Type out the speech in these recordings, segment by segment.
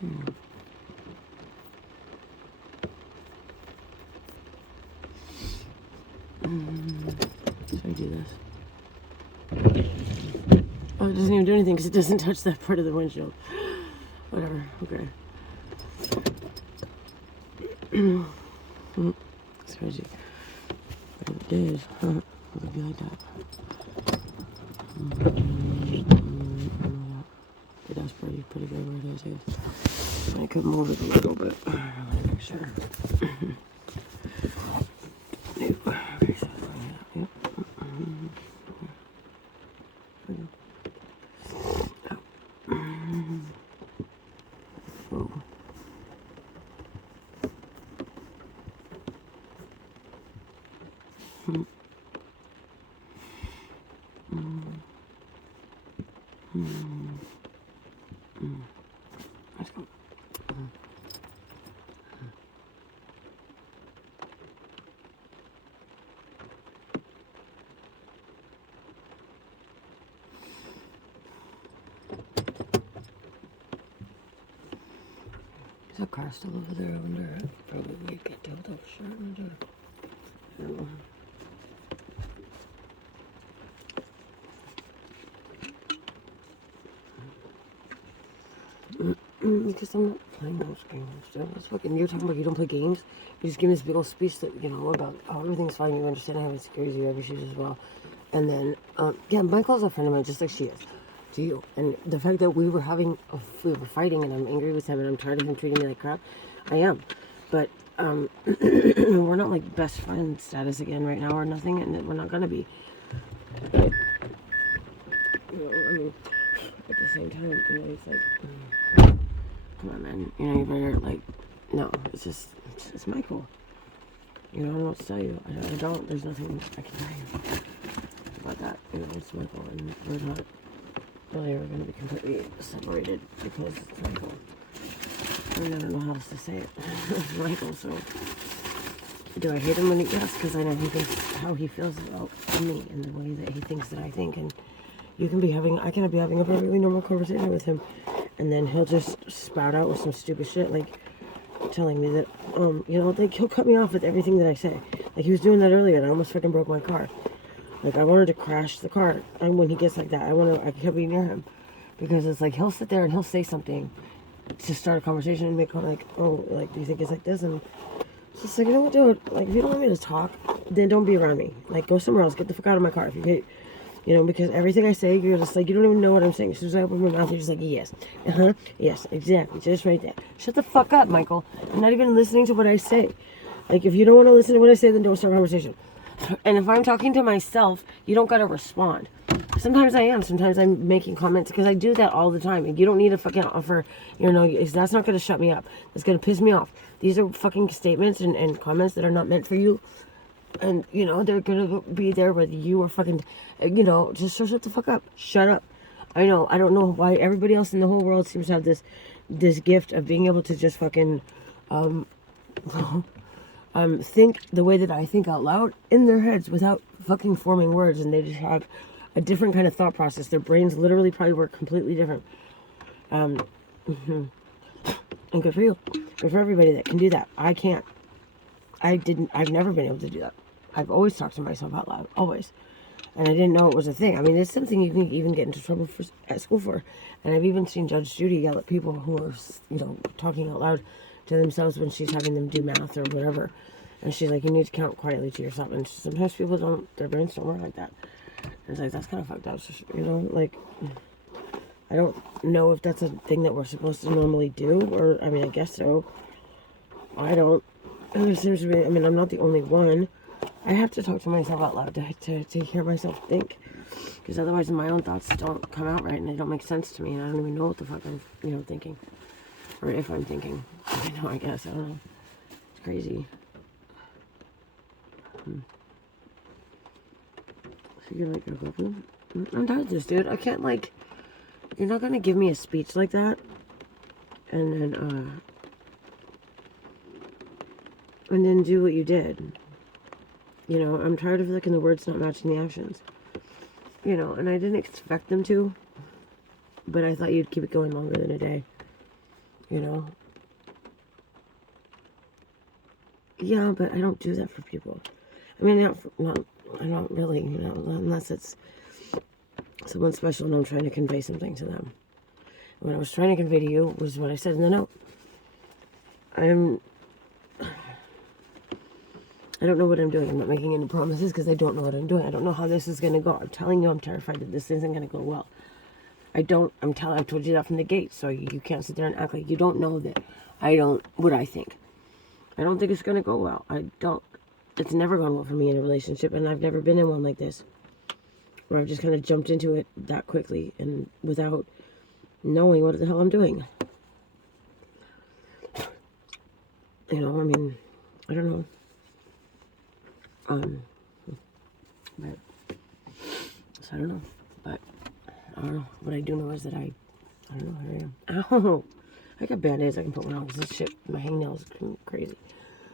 Should I do this? Oh, it doesn't even do anything because it doesn't touch that part of the windshield. Whatever. Okay. It's crazy. But it did. It would be like that. But that's pretty good where it is. I could move it a little bit. I want to make sure. Let's go. There's a car still over there. I wonder. Probably we get to the shirt. I don't know. Because I'm not playing those games. It's fucking, you're talking about you don't play games. You just give me this big old speech that, you know, about how everything's fine. You understand I have insecurities, you have issues as well. And then, yeah, Michael's a friend of mine, just like she is to you. And the fact that we were fighting and I'm angry with him and I'm tired of him treating me like crap, I am. But, we're not like best friend status again right now or nothing, and we're not gonna be. You know, I mean, at the same time, you know, it's like, come on, man. You know, you better, like, no, it's Michael. You know, I don't know what to tell you. I don't, there's nothing I can tell you about that. You know, it's Michael, and we're not really ever going to be completely separated because it's Michael. I mean, I don't know how else to say it. It's Michael, so. Do I hate him when yes, because I know he thinks how he feels about me and the way that he thinks that I think, and I can be having a perfectly normal conversation with him, and then he'll just spout out with some stupid shit, like telling me that, you know, like he'll cut me off with everything that I say. Like he was doing that earlier, and I almost fucking broke my car. Like I wanted to crash the car, and when he gets like that, I can't be near him, because it's like he'll sit there and he'll say something to start a conversation and make like, oh, like do you think it's like this? And it's just like, you know what, dude, like if you don't want me to talk, then don't be around me. Like go somewhere else, get the fuck out of my car if you hate. You know, because everything I say, you're just like, you don't even know what I'm saying. As soon as I open my mouth, you're just like, yes. Yes, exactly. Just right there. Shut the fuck up, Michael. I'm not even listening to what I say. Like, if you don't want to listen to what I say, then don't start a conversation. And if I'm talking to myself, you don't gotta respond. Sometimes I am. Sometimes I'm making comments, because I do that all the time. And you don't need to fucking offer, you know, that's not gonna shut me up. That's gonna piss me off. These are fucking statements and comments that are not meant for you. And, you know, they're gonna be there whether you are fucking, you know, just shut the fuck up. Shut up. I know, I don't know why everybody else in the whole world seems to have this gift of being able to just fucking, think the way that I think out loud in their heads without fucking forming words, and they just have a different kind of thought process. Their brains literally probably work completely different. And good for you. Good for everybody that can do that. I can't. I've never been able to do that. I've always talked to myself out loud, always. And I didn't know it was a thing. I mean, it's something you can even get into trouble for at school for. And I've even seen Judge Judy yell at people who are, you know, talking out loud to themselves when she's having them do math or whatever. And she's like, you need to count quietly to yourself. And sometimes people don't, their brains don't work like that. And it's like, that's kind of fucked up. So, you know, like, I don't know if that's a thing that we're supposed to normally do. Or, I mean, I guess so. I don't. And there seems to be, I mean, I'm not the only one. I have to talk to myself out loud to hear myself think, because otherwise my own thoughts don't come out right and they don't make sense to me, and I don't even know what the fuck I'm, you know, thinking, or if I'm thinking. I know, I guess, I don't know. It's crazy. So you're like, I'm done with this, dude. I can't, like, you're not gonna give me a speech like that, and then do what you did. You know, I'm tired of looking the words not matching the actions. You know, and I didn't expect them to, but I thought you'd keep it going longer than a day. you know? Yeah, but I don't do that for people. I mean, I don't really, you know, unless it's someone special and I'm trying to convey something to them. What I was trying to convey to you was what I said in the note. I don't know what I'm doing. I'm not making any promises because I don't know what I'm doing. I don't know how this is going to go. I'm telling you, I'm terrified that this isn't going to go well. I've told you that from the gate, so you can't sit there and act like you don't know that what I think. I don't think it's going to go well. It's never gone well for me in a relationship, and I've never been in one like this, where I've just kind of jumped into it that quickly and without knowing what the hell I'm doing. You know, I mean, I don't know. But, so I don't know. But, I don't know. What I do know is that I don't know, here I am. Ow! I got band-aids I can put one on because this shit, my hangnail is crazy.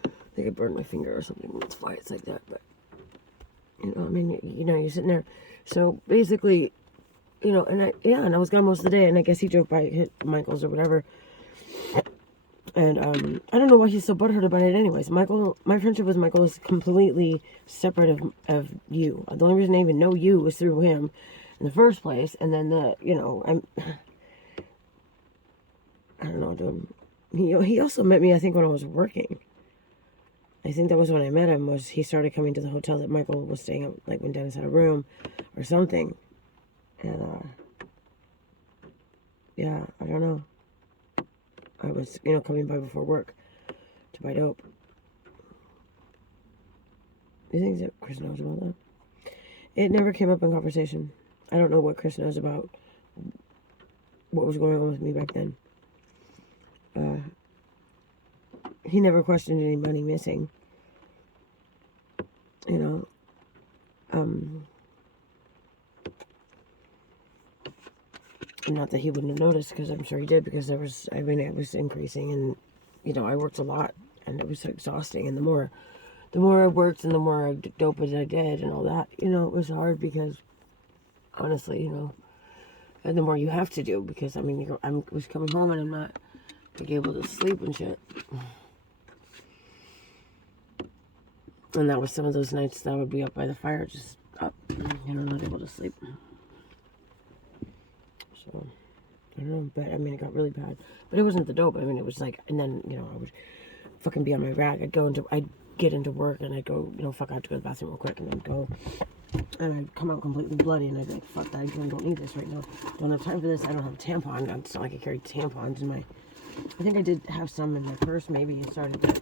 I think I burned my finger or something. That's why it's like that. But, you know, I mean, you know, you're sitting there. So, basically, you know, and I was gone most of the day, and I guess he drove by, hit Michael's or whatever. And I don't know why he's so butthurt about it anyways. My friendship with Michael is completely separate of you. The only reason I even know you was through him in the first place. And then I don't know, dude. He also met me, I think, when I was working. I think that was when I met him, was he started coming to the hotel that Michael was staying at, like when Dennis had a room or something. And, yeah, I don't know. I was, you know, coming by before work to buy dope. Do you think that Chris knows about that? It never came up in conversation. I don't know what Chris knows about what was going on with me back then. He never questioned any money missing. You know. Not that he wouldn't have noticed, because I'm sure he did, because it was increasing, and, you know, I worked a lot, and it was exhausting, and the more I worked, and the more dope as I did, and all that, you know, it was hard, because, honestly, you know, and the more you have to do, because, I mean, I was coming home, and I'm not, like, able to sleep and shit, and that was some of those nights that I would be up by the fire, just up, you know, not able to sleep, so... I don't know, but I mean, it got really bad. But it wasn't the dope. I mean, it was like, and then, you know, I would fucking be on my rag. I'd get into work and I'd go, you know, fuck, I have to go to the bathroom real quick, and I'd go, and I'd come out completely bloody, and I'd be like, fuck that, I don't need this right now. Don't have time for this. I don't have a tampon. It's not like I carried tampons in my, I think I did have some in my purse, maybe. It started, but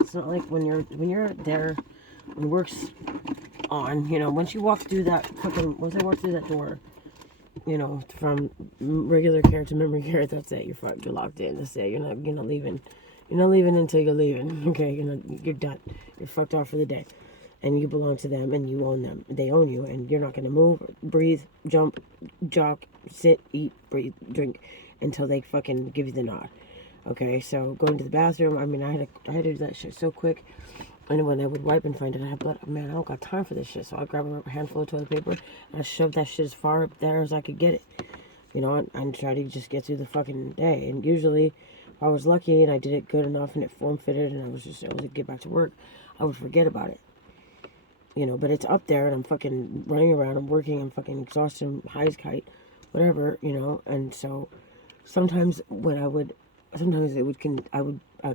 it's not like when you're there, when work's on, you know, once you walk through that fucking, once I walk through that door, you know, from regular care to memory care, that's it. You're fucked. You're locked in. That's it. You're not leaving. You're not leaving until you're leaving. Okay, you're done. You're fucked off for the day, and you belong to them, and you own them. They own you, and you're not gonna move, breathe, jump, jock, sit, eat, breathe, drink, until they fucking give you the nod. Okay, so going to the bathroom. I mean, I had to do that shit so quick. And when I would wipe and find it, I had blood. Man, I don't got time for this shit. So I'd grab a handful of toilet paper and I'd shove that shit as far up there as I could get it. You know, and try to just get through the fucking day. And usually, if I was lucky and I did it good enough and it form fitted and I was able to get back to work, I would forget about it. You know, but it's up there and I'm fucking running around, I'm working, I'm fucking exhausted, I'm high as kite, whatever, you know. And so sometimes I would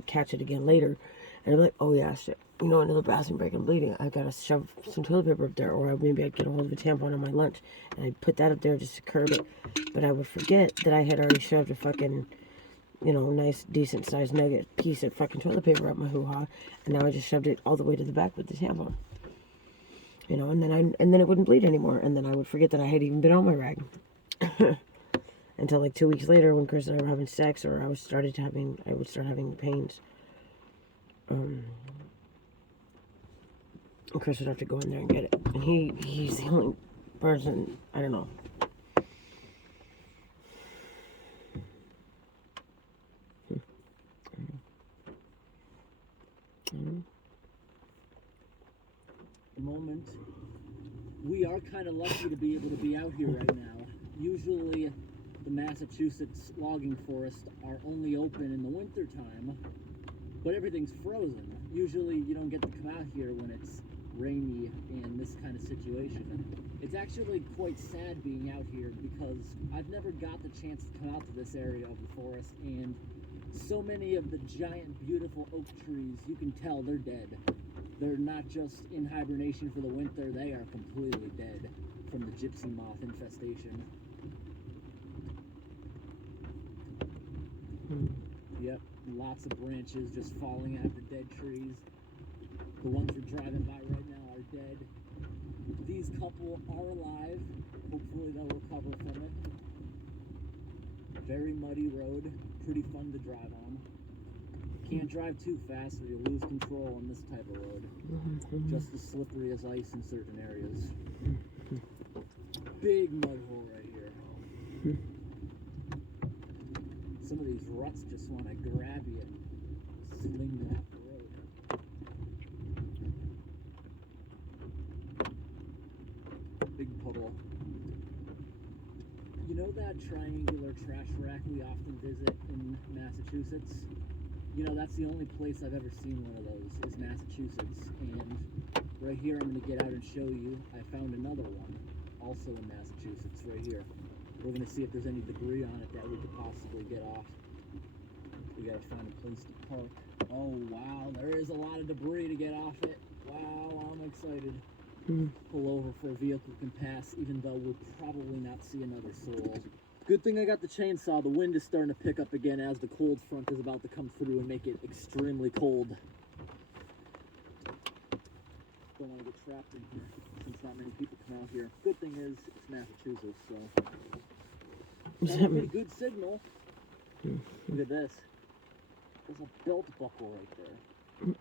catch it again later and I'd be like, oh yeah, shit. You know, another bathroom break, I'm bleeding. I gotta shove some toilet paper up there, or maybe I'd get a hold of a tampon on my lunch, and I'd put that up there just to curb it. But I would forget that I had already shoved a fucking, you know, nice, decent sized nugget piece of fucking toilet paper up my hoo-ha, and now I just shoved it all the way to the back with the tampon. You know, and then it wouldn't bleed anymore, and then I would forget that I had even been on my rag. Until like 2 weeks later, when Chris and I were having sex, or I would start having pains. Chris would have to go in there and get it. And he's the only person, I don't know. Moment. We are kind of lucky to be able to be out here right now. Usually, the the Massachusetts logging forests are only open in the winter time, but everything's frozen. Usually you don't get to come out here when it's rainy and this kind of situation. It's actually quite sad being out here because I've never got the chance to come out to this area of the forest, and so many of the giant beautiful oak trees, you can tell they're dead. They're not just in hibernation for the winter, they are completely dead from the gypsy moth infestation. Yep, lots of branches just falling out of the dead trees. The ones we're driving by right now are dead. These couple are alive. Hopefully they'll recover from it. Very muddy road, pretty fun to drive on. Can't drive too fast or you lose control on this type of road. Just as slippery as ice in certain areas. Big mud hole right here. Some of these ruts just want to grab you and sling you off the road. Big puddle. You know that triangular trash rack we often visit in Massachusetts? You know, that's the only place I've ever seen one of those, is Massachusetts. And right here, I'm going to get out and show you, I found another one, also in Massachusetts, right here. We're going to see if there's any debris on it that we could possibly get off. We got to find a place to park. Oh, wow, there is a lot of debris to get off it. Wow, I'm excited. Pull over for a vehicle can pass, even though we'll probably not see another soul. Good thing I got the chainsaw. The wind is starting to pick up again as the cold front is about to come through and make it extremely cold. Don't want to get trapped in here since not many people come out here. Good thing is it's Massachusetts, so that's a pretty good signal. Look at this. There's a belt buckle right there.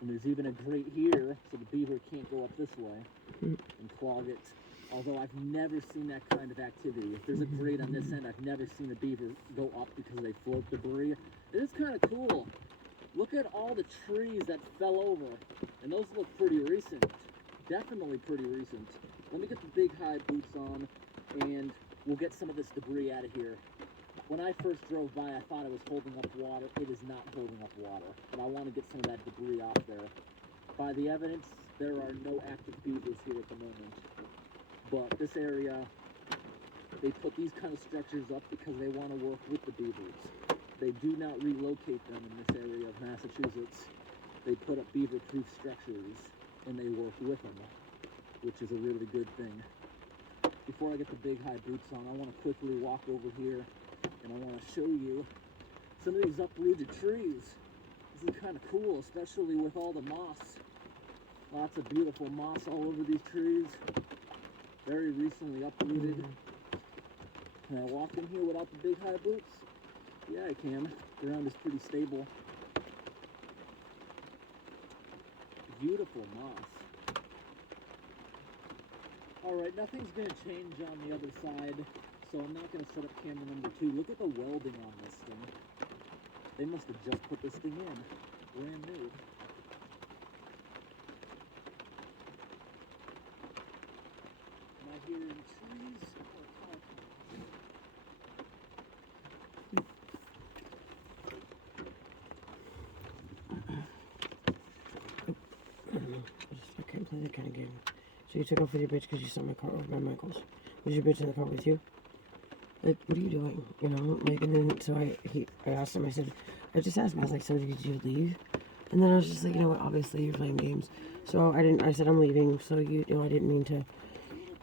And there's even a grate here, so the beaver can't go up this way and clog it. Although I've never seen that kind of activity. If there's a grate on this end, I've never seen a beaver go up because they float debris. It is kind of cool. Look at all the trees that fell over. And those look pretty recent. Definitely pretty recent. Let me get the big high boots on and we'll get some of this debris out of here. When I first drove by, I thought it was holding up water. It is not holding up water. But I want to get some of that debris off there. By the evidence, there are no active beavers here at the moment. But this area, they put these kind of structures up because they want to work with the beavers. They do not relocate them in this area of Massachusetts. They put up beaver-proof structures and they work with them, which is a really good thing. Before I get the big high boots on, I want to quickly walk over here and I want to show you some of these uprooted trees. This is kind of cool, especially with all the moss. Lots of beautiful moss all over these trees. Very recently uprooted. Can I walk in here without the big high boots? Yeah, I can. The ground is pretty stable. Beautiful moss. Alright, nothing's going to change on the other side, so I'm not going to set up camera number 2. Look at the welding on this thing. They must have just put this thing in. Brand new. Am I hearing trees or car? I can't play that kind of game. So you took off with your bitch because you saw my car over by Michael's. Was your bitch in the car with you? Like, what are you doing? You know, like, and then, so I asked him, I just asked him, I was like, so did you leave? And then I was just like, you know what, obviously you're playing games. So I said, I'm leaving, so you know, I didn't know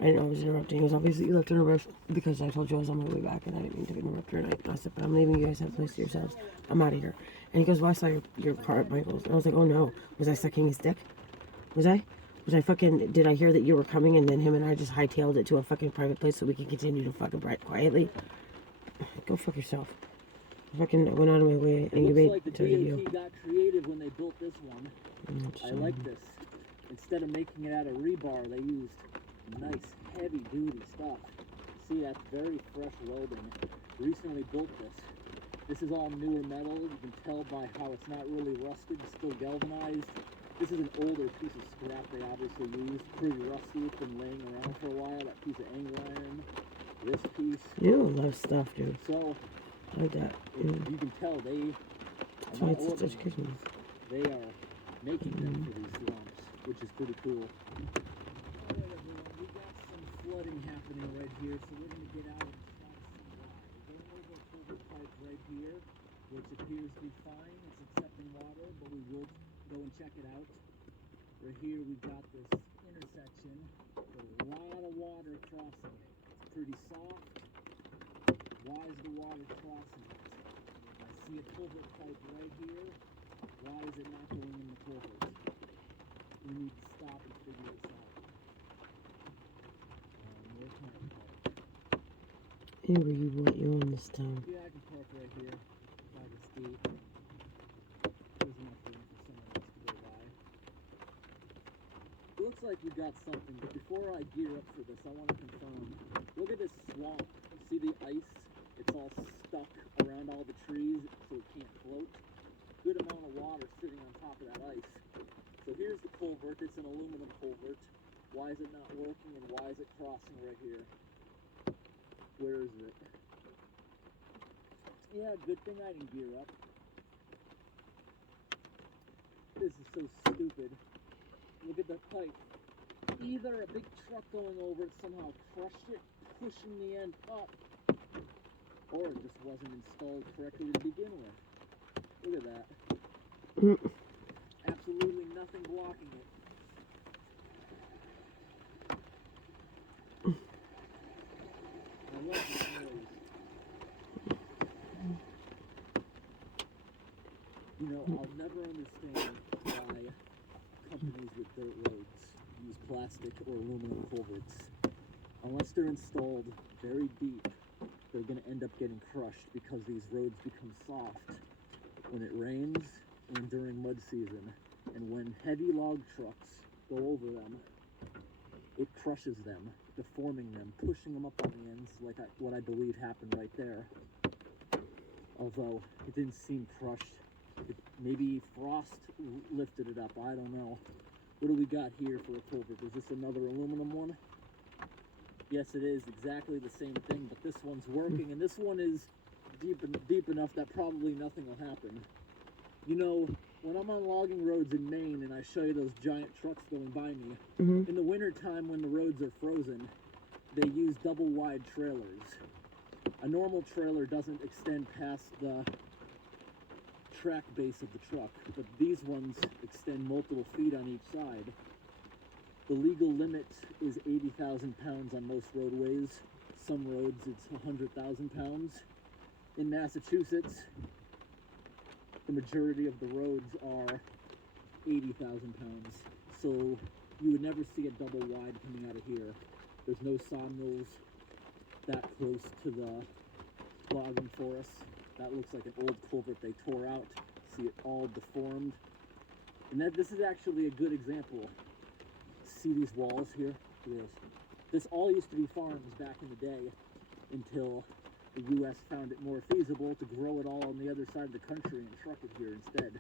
I was interrupting. It was obviously you left in a rush because I told you I was on my way back and I didn't mean to interrupt her. And I said, but I'm leaving, you guys have a place to yourselves. I'm out of here. And he goes, well, I saw your car at Michael's. And I was like, oh no, was I sucking his dick? Was I fucking, did I hear that you were coming and then him and I just hightailed it to a fucking private place so we could continue to fucking quietly? Go fuck yourself. I fucking went out of my way and you made like the DOT got creative when they built this one. I like this. Instead of making it out of rebar, they used nice heavy duty stuff. See, that's very fresh welding. Recently built this. This is all newer metal. You can tell by how it's not really rusted, it's still galvanized. This is an older piece of scrap they obviously used. Pretty rusty, it's been laying around for a while, that piece of angle iron. this piece. You know, a lot of stuff, dude. So I like that. Yeah. you can tell they That's are why not it's ordering educational. these. They are making them for these swamps, which is pretty cool. Alright everyone, we got some flooding happening right here, so we're going to get out and try to see why. We're going over a culvert pipe right here, which appears to be fine. It's accepting water, but we will go and check it out. Right here we've got this intersection with a lot of water crossing it. It's pretty soft. Why is the water crossing it? I see a culvert pipe right here. Why is it not going in the culvert? We need to stop and figure this out. Where can I park? Anywhere you want, you on this time. Yeah, I can park right here by this gate. There's enough room for someone else to go by. It looks like we got something, but before I gear up for this, I want to confirm. Look at this swamp. You see the ice? It's all stuck around all the trees, so it can't float. Good amount of water sitting on top of that ice. So here's the culvert. It's an aluminum culvert. Why is it not working, and why is it crossing right here? Where is it? Yeah, good thing I didn't gear up. This is so stupid. Look at the pipe. Either a big truck going over it somehow crushed it, pushing the end up, or it just wasn't installed correctly to begin with. Look at that. Absolutely nothing blocking it. I love this noise. You know, I'll never understand why companies with dirt roads use plastic or aluminum culverts. Unless they're installed very deep, they're going to end up getting crushed because these roads become soft when it rains and during mud season. And when heavy log trucks go over them, it crushes them, deforming them, pushing them up on the ends, like what I believe happened right there. Although it didn't seem crushed. Maybe frost lifted it up, I don't know. What do we got here for a culvert? Is this another aluminum one? Yes, it is exactly the same thing, but this one's working, and this one is deep enough that probably nothing will happen. You know, when I'm on logging roads in Maine and I show you those giant trucks going by me, in the winter time when the roads are frozen, they use double wide trailers. A normal trailer doesn't extend past the track base of the truck, but these ones extend multiple feet on each side. The legal limit is 80,000 pounds on most roadways. Some roads it's 100,000 pounds. In Massachusetts, the majority of the roads are 80,000 pounds. So you would never see a double wide coming out of here. There's no sawmills that close to the logging forest. That looks like an old culvert they tore out. See it all deformed. And this is actually a good example. See these walls here? Look at this. This all used to be farms back in the day until the U.S. found it more feasible to grow it all on the other side of the country and truck it here instead.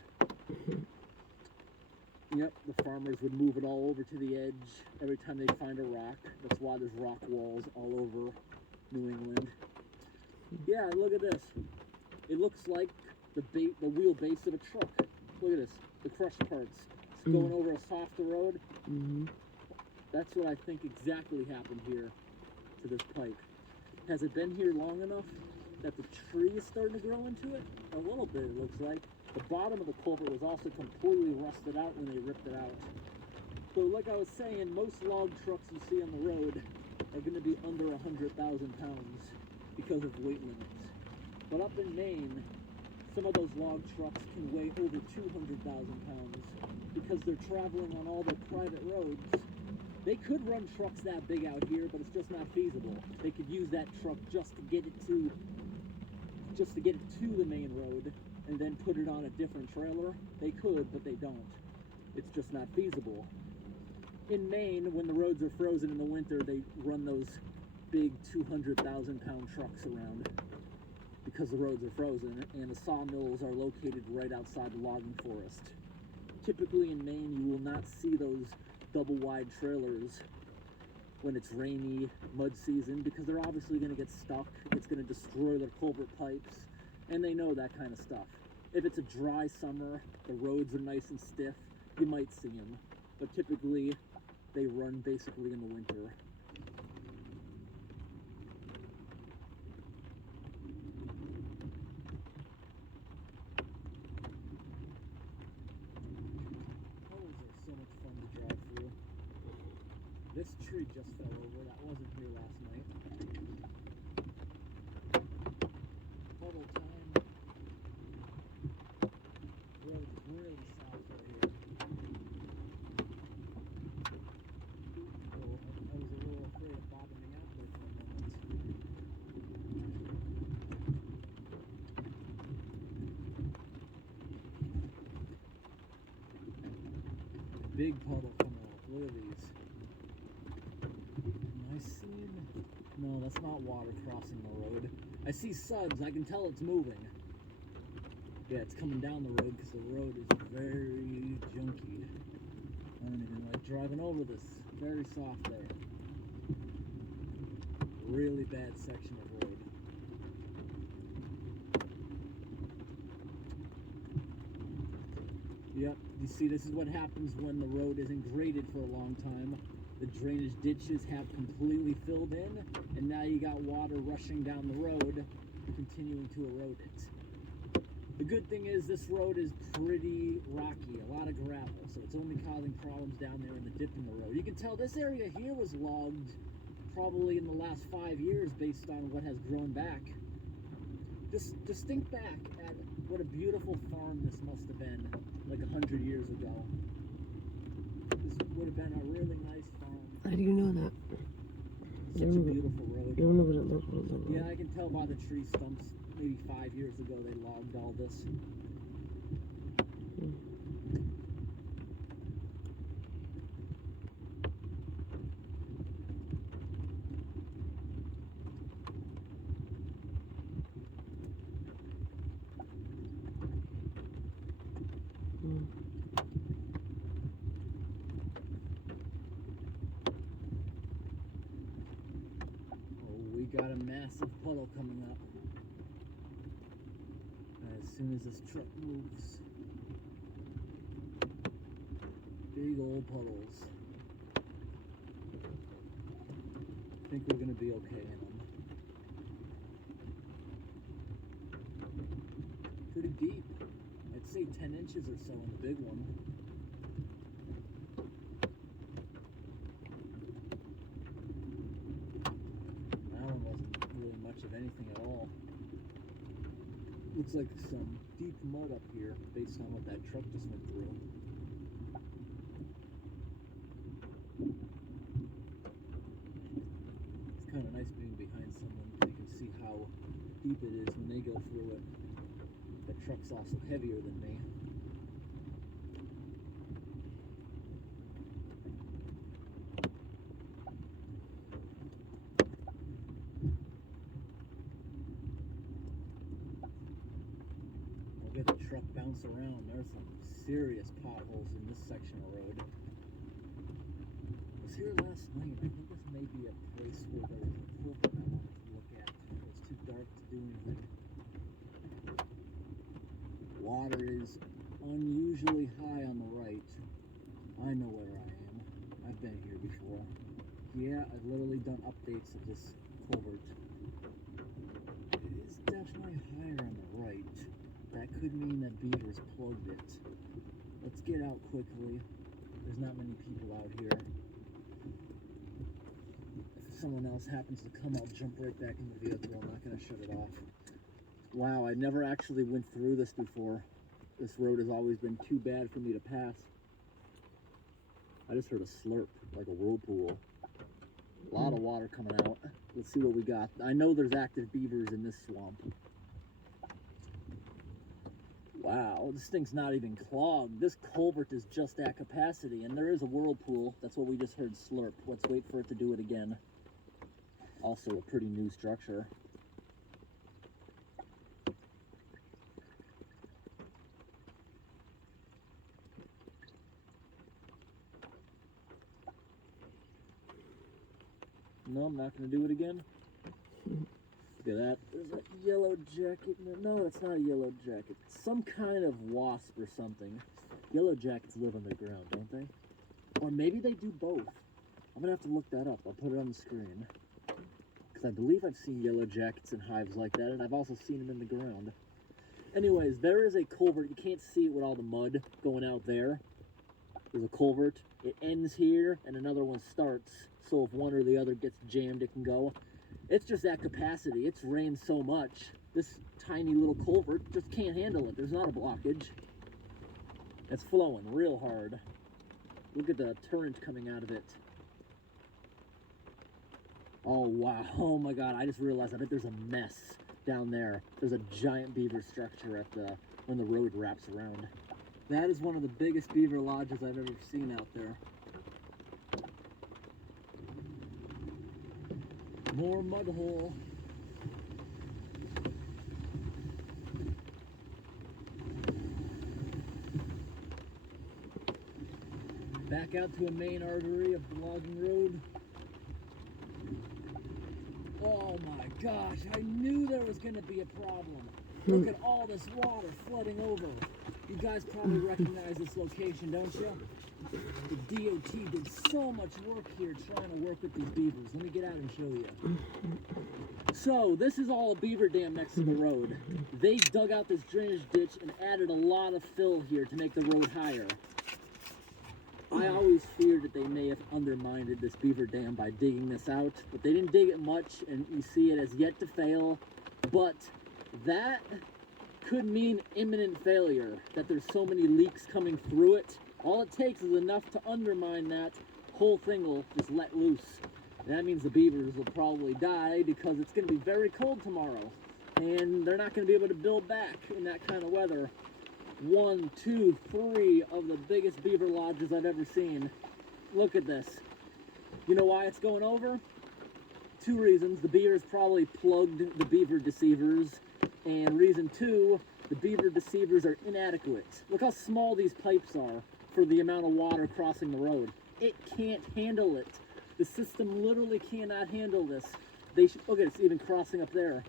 Yep, the farmers would move it all over to the edge every time they find a rock. That's why there's rock walls all over New England. Yeah, look at this. It looks like the wheelbase of a truck. Look at this, the crushed parts. It's going over a softer road. That's what I think exactly happened here to this pipe. Has it been here long enough that the tree is starting to grow into it? A little bit, it looks like. The bottom of the culvert was also completely rusted out when they ripped it out. So like I was saying, most log trucks you see on the road are going to be under 100,000 pounds because of weight limits. But up in Maine, some of those log trucks can weigh over 200,000 pounds because they're traveling on all their private roads. They could run trucks that big out here, but it's just not feasible. They could use that truck just to get it to the main road and then put it on a different trailer. They could, but they don't. It's just not feasible. In Maine, when the roads are frozen in the winter, they run those big 200,000 pound trucks around because the roads are frozen, and the sawmills are located right outside the logging forest. Typically in Maine, you will not see those double wide trailers when it's rainy, mud season, because they're obviously going to get stuck. It's going to destroy their culvert pipes, and they know that kind of stuff. If it's a dry summer, the roads are nice and stiff, you might see them, but typically they run basically in the winter. Holes are so much fun to drive through. This tree just fell over. That wasn't here last night. Puddle time. Road's really soft right here. Well, I was a little afraid of bottoming out there for a moment. Big puddle coming up. Look at these. Am I seeing? No, that's not water crossing the road. I see suds. I can tell it's moving. Yeah, it's coming down the road because the road is very junky. I don't even like driving over this. Very soft there. Really bad section of road. Yep, you see, this is what happens when the road isn't graded for a long time. The drainage ditches have completely filled in, and now you got water rushing down the road, continuing to erode it. The good thing is this road is pretty rocky, a lot of gravel, so it's only causing problems down there in the dip in the road. You can tell this area here was logged probably in the last 5 years based on what has grown back. Just think back at what a beautiful farm this must have been like 100 years ago. This would have been a really nice farm. How do you know that? Such a beautiful road. You don't know what it looks like. Yeah, I can tell by the tree stumps. Maybe 5 years ago they logged all this. We got a massive puddle coming up. As soon as this truck moves. Big old puddles. I think we're gonna be okay in them. Pretty deep. I'd say 10 inches or so in the big one. Much of anything at all. Looks like some deep mud up here based on what that truck just went through. It's kind of nice being behind someone because you can see how deep it is when they go through it. The truck's also heavier than me. The truck bounce around. There's some serious potholes in this section of road. I was here last night. I think this may be a place where there was a culvert I wanted to look at. It was too dark to do anything. Water is unusually high on the right. I know where I am. I've been here before. Yeah, I've literally done updates of this culvert. It is definitely higher on the right. That could mean that beavers plugged it. Let's get out quickly. There's not many people out here. If someone else happens to come, I'll jump right back in the vehicle. I'm not going to shut it off. Wow, I never actually went through this before. This road has always been too bad for me to pass. I just heard a slurp, like a whirlpool. A lot of water coming out. Let's see what we got. I know there's active beavers in this swamp. Wow, this thing's not even clogged. This culvert is just at capacity, and there is a whirlpool. That's what we just heard slurp. Let's wait for it to do it again. Also a pretty new structure. No, I'm not going to do it again. Look at that. There's a yellow jacket. No, it's not a yellow jacket. It's some kind of wasp or something. Yellow jackets live underground, don't they? Or maybe they do both. I'm going to have to look that up. I'll put it on the screen. Because I believe I've seen yellow jackets in hives like that, and I've also seen them in the ground. Anyways, there is a culvert. You can't see it with all the mud going out there. There's a culvert. It ends here, and another one starts. So if one or the other gets jammed, it can go. It's just that capacity. It's rained so much. This tiny little culvert just can't handle it. There's not a blockage. It's flowing real hard. Look at the torrent coming out of it. Oh, wow. Oh, my God. I just realized, I bet there's a mess down there. There's a giant beaver structure at the when the road wraps around. That is one of the biggest beaver lodges I've ever seen out there. More mud hole. Back out to a main artery of the logging road. Oh my gosh, I knew there was going to be a problem. Look at all this water flooding over. You guys probably recognize this location, don't you? The DOT did so much work here trying to work with these beavers. Let me get out and show you. So, this is all a beaver dam next to the road. They dug out this drainage ditch and added a lot of fill here to make the road higher. I always feared that they may have undermined this beaver dam by digging this out, but they didn't dig it much, and you see it has yet to fail. But that could mean imminent failure, that there's so many leaks coming through it. All it takes is enough to undermine that, whole thing will just let loose. And that means the beavers will probably die because it's going to be very cold tomorrow, and they're not going to be able to build back in that kind of weather. 1, 2, 3 of the biggest beaver lodges I've ever seen. Look at this. You know why it's going over? 2 reasons. The beavers probably plugged the beaver deceivers. And reason 2, the beaver deceivers are inadequate. Look how small these pipes are for the amount of water crossing the road. It can't handle it. The system literally cannot handle this. Look at it, it's even crossing up there.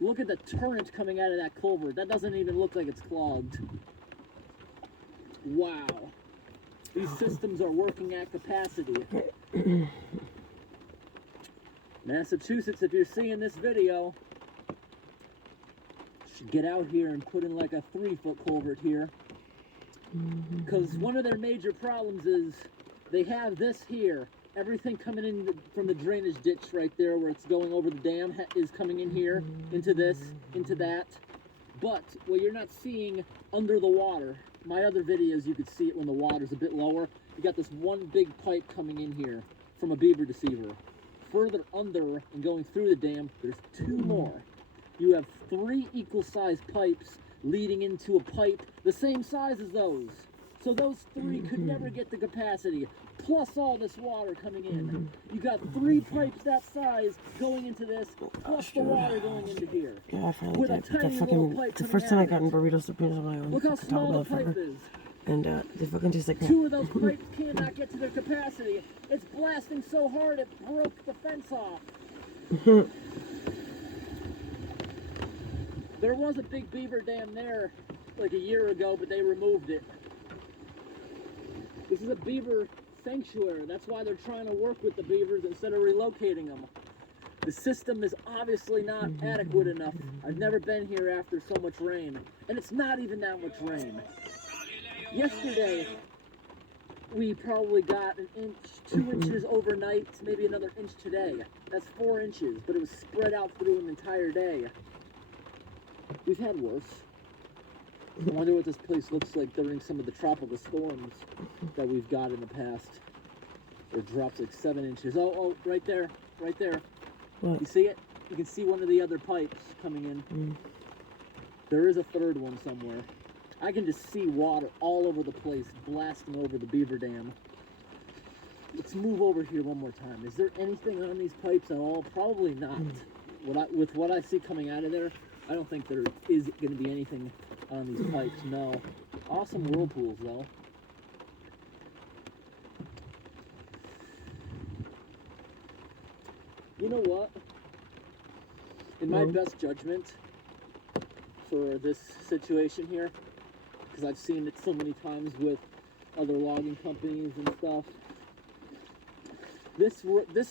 Look at the torrent coming out of that culvert. That doesn't even look like it's clogged. Wow. These systems are working at capacity. Massachusetts, if you're seeing this video, should get out here and put in like a 3-foot culvert here. Because one of their major problems is they have this here. Everything coming in from the drainage ditch right there where it's going over the dam is coming in here, into this, into that. But what you're not seeing under the water, my other videos you could see it when the water's a bit lower. You got this one big pipe coming in here from a beaver deceiver. Further under and going through the dam, there's 2 more. You have 3 equal-sized pipes leading into a pipe the same size as those. So those 3 could never get the capacity, plus all this water coming in. You got 3 pipes that size going into this, plus the water going into here. Yeah, I finally With a did. tiny little pipe The coming first time I out got of in burritos, the peanuts, I'm like, Look how fucking small the Taco Bell pipe forever. is. And they fucking taste like 2 of those pipes cannot get to their capacity. It's blasting so hard it broke the fence off. There was a big beaver dam there like a year ago, but they removed it. This is a beaver sanctuary. That's why they're trying to work with the beavers instead of relocating them. The system is obviously not adequate enough. I've never been here after so much rain. And it's not even that much rain. Yesterday, we probably got 1 inch, 2 inches overnight, maybe another inch today. That's 4 inches, but it was spread out through an entire day. We've had worse. I wonder what this place looks like during some of the tropical storms that we've got in the past. It drops like 7 inches. Oh, right there, right there. What? You see it? You can see one of the other pipes coming in. There is a 3rd one somewhere. I can just see water all over the place, blasting over the beaver dam. Let's move over here one more time. Is there anything on these pipes at all? Probably not. With what I see coming out of there, I don't think there is going to be anything on these pipes, no. Awesome whirlpools, though. know what? In my best judgment for this situation here, because I've seen it so many times with other logging companies and stuff, this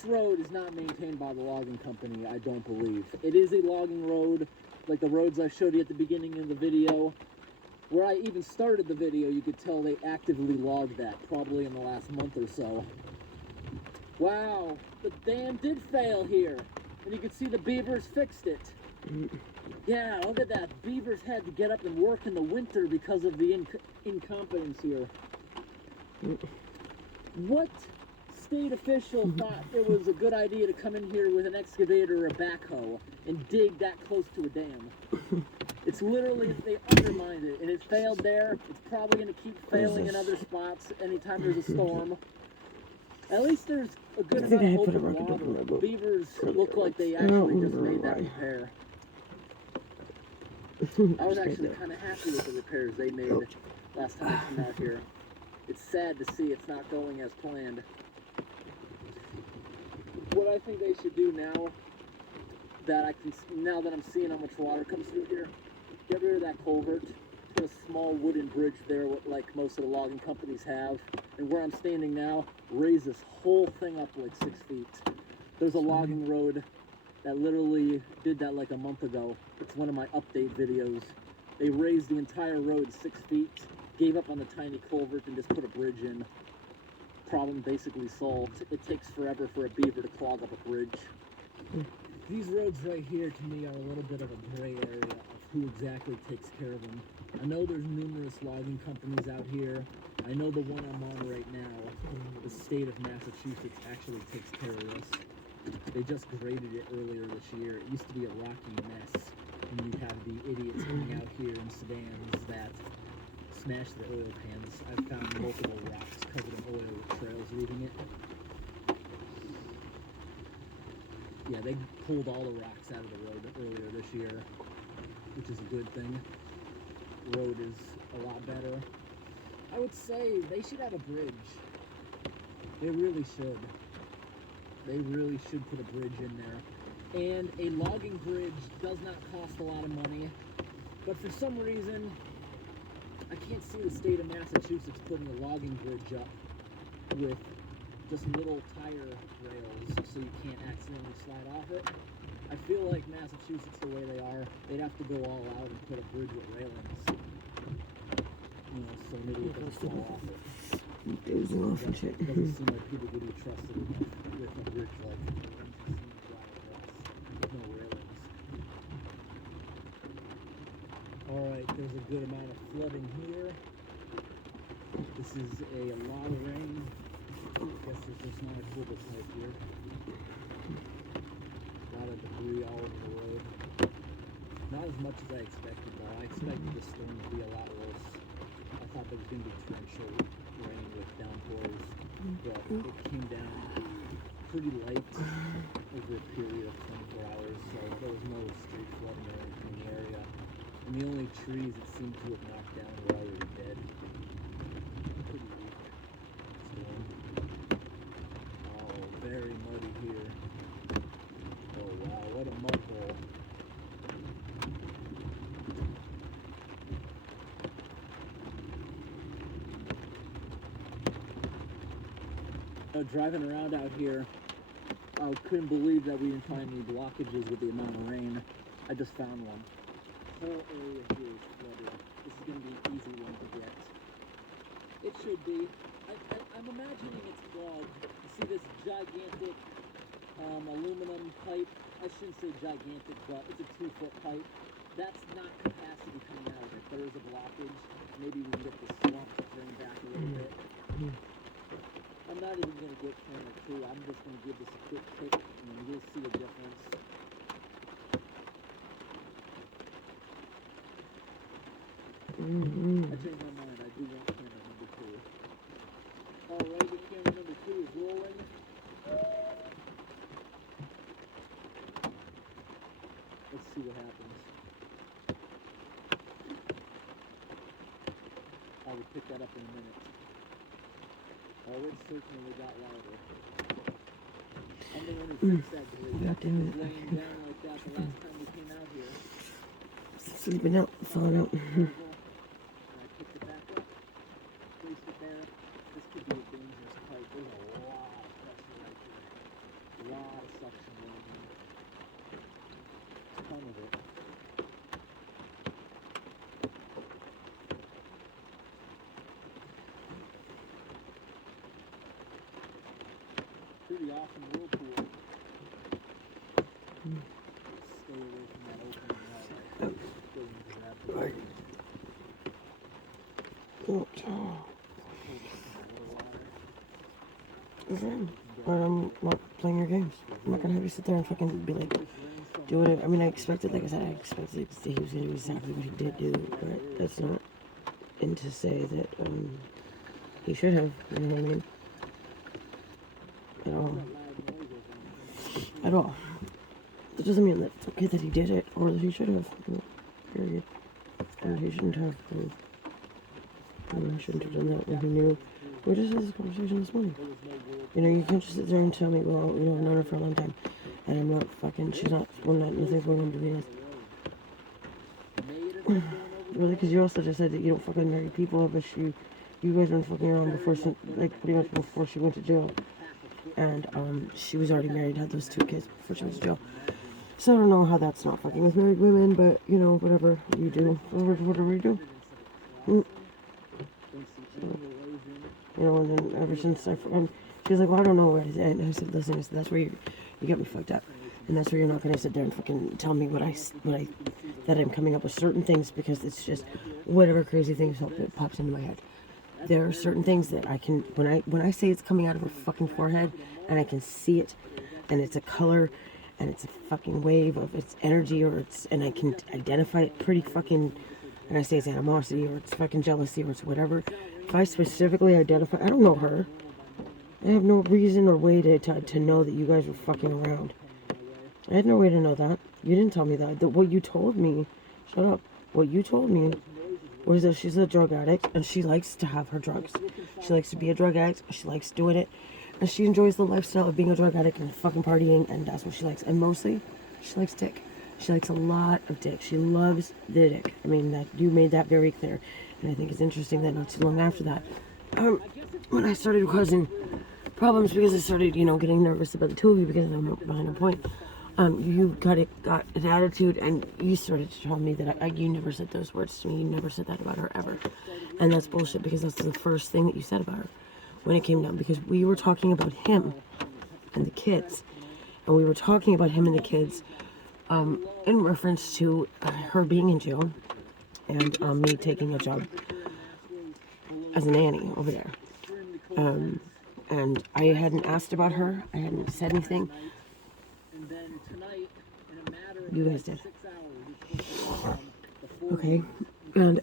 road is not maintained by the logging company, I don't believe. It is a logging road, like the roads I showed you at the beginning of the video. Where I even started the video, you could tell they actively logged that, probably in the last month or so. Wow, the dam did fail here. And you can see the beavers fixed it. Yeah, look at that. Beavers had to get up and work in the winter because of the incompetence here. What state official thought it was a good idea to come in here with an excavator or a backhoe and dig that close to a dam? It's literally, they undermined it, and it failed there. It's probably going to keep failing in other spots anytime there's a storm. At least there's a good amount of open water. Beavers look like they actually just made that repair. I was actually kind of happy with the repairs they made last time I came out here. It's sad to see it's not going as planned. What I think they should do now that I'm seeing how much water comes through here, get rid of that culvert, put a small wooden bridge there like most of the logging companies have, and where I'm standing now, raise this whole thing up like 6 feet. There's a logging road that literally did that like a month ago. It's one of my update videos. They raised the entire road 6 feet, gave up on the tiny culvert and just put a bridge in. Problem basically solved. It takes forever for a beaver to clog up a bridge. These roads right here to me are a little bit of a gray area of who exactly takes care of them. I know there's numerous logging companies out here. I know the one I'm on right now, the state of Massachusetts, actually takes care of this. They just graded it earlier this year. It used to be a rocky mess, and you'd have the idiots coming out here in sedans that smash the oil pans. I've found multiple rocks covered in oil with trails leaving it. Yeah, they pulled all the rocks out of the road earlier this year, which is a good thing. The road is a lot better. I would say they should have a bridge. They really should. They really should put a bridge in there. And a logging bridge does not cost a lot of money, but for some reason, I can't see the state of Massachusetts putting a logging bridge up with just little tire rails so you can't accidentally slide off it. I feel like Massachusetts, the way they are, they'd have to go all out and put a bridge with railings. You know, so an idiot doesn't fall off it. Dozing off and shit. It doesn't seem like people would be trusted enough with a bridge like that. No railings. Alright, there's a good amount of flooding here. This is a lot of rain. I guess there's just not a cobble pipe here. A lot of debris all over the road. Not as much as I expected though. I expected the storm to be a lot worse. I thought there was going to be torrential rain with downpours, but it came down pretty light over a period of 24 hours, so there was no street flooding or anything in the area. And the only trees it seemed to have knocked down were already dead. Pretty weak storm. Oh, very muddy here. Oh wow, what a mud hole. Driving around out here, I couldn't believe that we didn't find any blockages with the amount of rain. I just found one. The whole area here is flooded. This is going to be an easy one to get. It should be. I'm imagining it's clogged. You see this gigantic aluminum pipe? I shouldn't say gigantic, but it's a 2-foot pipe. That's not capacity coming out of it. There is a blockage. Maybe we can get the swamp to drain back a little bit. I'm not even going to get camera 2. I'm just going to give this a quick kick and you'll see a difference. I changed my mind. I do want camera number 2. Alright, the camera number 2 is rolling. Let's see what happens. I will pick that up in a minute. Oh, it certainly got louder. I'm the one who fixed that grate. God damn It was it. laying down like that the last time we came out here. Sleeping out, falling out. And I picked it back up, placed it there. This could be a dangerous pipe. There's a lot of pressure right there. A lot of suction going on. A ton of it. Pretty awesome whirlpool. Stay away from that opening wall right there. Go into that. Right. But I'm not playing your games. I'm not gonna have you sit there and fucking be like, do it. I mean, I expected, like I said, I expected that he was gonna do exactly what he did do, but that's not in to say that he should have. You know what I mean? At all. At all. That doesn't mean that it's okay that he did it or that he should have. Period. And he shouldn't have. He shouldn't have done that when he knew. We just had this conversation this morning. You know, you can't just sit there and tell me, well, you know, I've known her for a long time, and I'm not fucking, she's not, well, not, nothing's going on between us. Really, because you also just said that you don't fucking marry people, but you guys weren't fucking around before, like, pretty much before she went to jail. And, she was already married, had those 2 kids before she went to jail. So I don't know how that's not fucking with married women, but, you know, whatever you do, whatever you do. So, you know, and then ever since she was like, well, I don't know where it is. And I said, listen, that's where you got me fucked up. And that's where you're not going to sit there and fucking tell me that I'm coming up with certain things because it's just whatever crazy things pops into my head. There are certain things that I can, when I say it's coming out of her fucking forehead and I can see it and it's a color and it's a fucking wave of its energy and I can identify it pretty fucking, and I say it's animosity or it's fucking jealousy or it's whatever. If I specifically identify, I don't know her. I have no reason or way to know that you guys were fucking around. I had no way to know that. You didn't tell me that. What you told me, shut up. What you told me was that she's a drug addict and she likes to have her drugs. She likes to be a drug addict. She likes doing it. And she enjoys the lifestyle of being a drug addict and fucking partying, and that's what she likes. And mostly, she likes dick. She likes a lot of dick. She loves the dick. I mean, that you made that very clear. And I think it's interesting that not too long after that, when I started causing problems because I started, you know, getting nervous about the 2 of you because I'm behind a point, you got an attitude and you started to tell me that you never said those words to me. You never said that about her ever. And that's bullshit because that's the first thing that you said about her when it came down, because we were talking about him and the kids. And we were talking about him and the kids in reference to her being in jail and me taking a job as a nanny over there. And I hadn't asked about her. I hadn't said anything. You guys did. Okay. And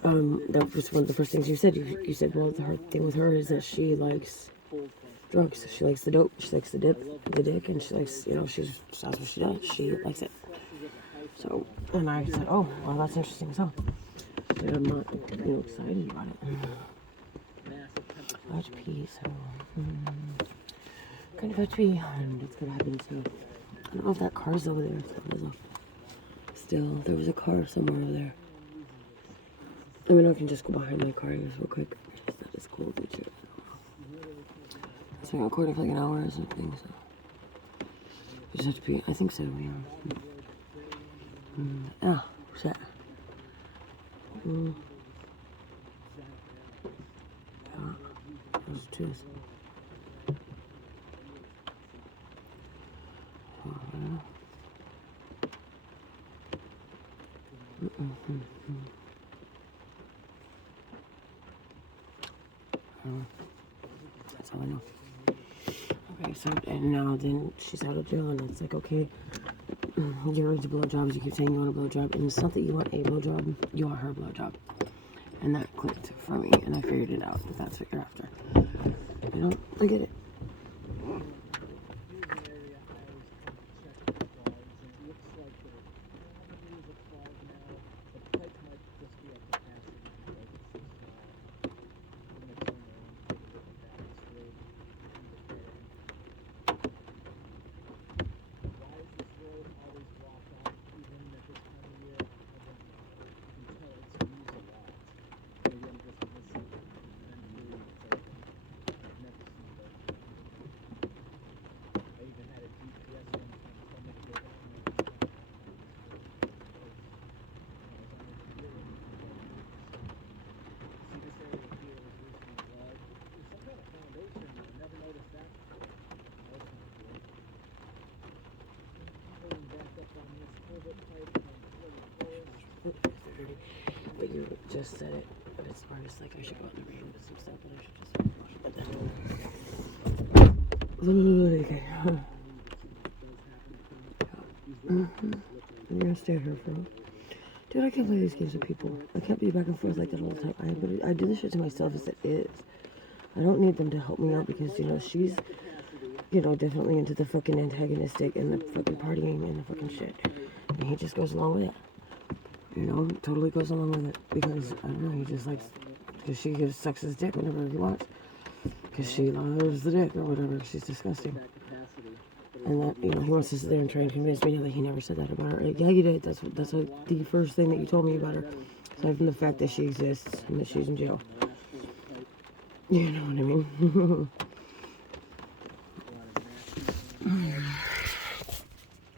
that was one of the first things you said. You said, well, the hard thing with her is that she likes drugs. She likes the dope. She likes the dick, and she likes, you know, that's what she does. She likes it. So, and I said, oh, well, that's interesting as well. But I'm not, you know, excited about it. I have to pee, so kind of have to pee, and it's gonna happen. So I don't know if that car's over there. Still, there was a car somewhere over there. I mean, I can just go behind my car, I guess, real quick. It's not as cold, but shit. It's been recording for like an hour or something, so I just have to pee. I think so, yeah. Ah, what's that? Those tooth. That's all I know. Okay, so, and now then she's out of jail, and it's like, okay, you're into blowjobs, you keep saying you want a blowjob, and it's not that you want a blowjob, you want her blowjob. And that clicked for me, and I figured it out, that that's what you're after. You know, I get it. but you just said it. But as far as like I should go out in the rain with some stuff, but I should just wash it. But then, okay. I'm gonna stay here for. Dude, I can't play these games with people. I can't be back and forth like that all the time. I do this shit to myself as it is. I don't need them to help me out because, you know, she's, you know, definitely into the fucking antagonistic and the fucking partying and the fucking shit. And he just goes along with it. You know, totally goes along with it. Because, I don't know, he just likes, because she just sucks his dick whenever he wants. Because she loves the dick or whatever. She's disgusting. And that, you know, he wants to sit there and try and convince me that he never said that about her. Like, yeah, you did. That's the first thing that you told me about her. Aside from the fact that she exists and that she's in jail. You know what I mean?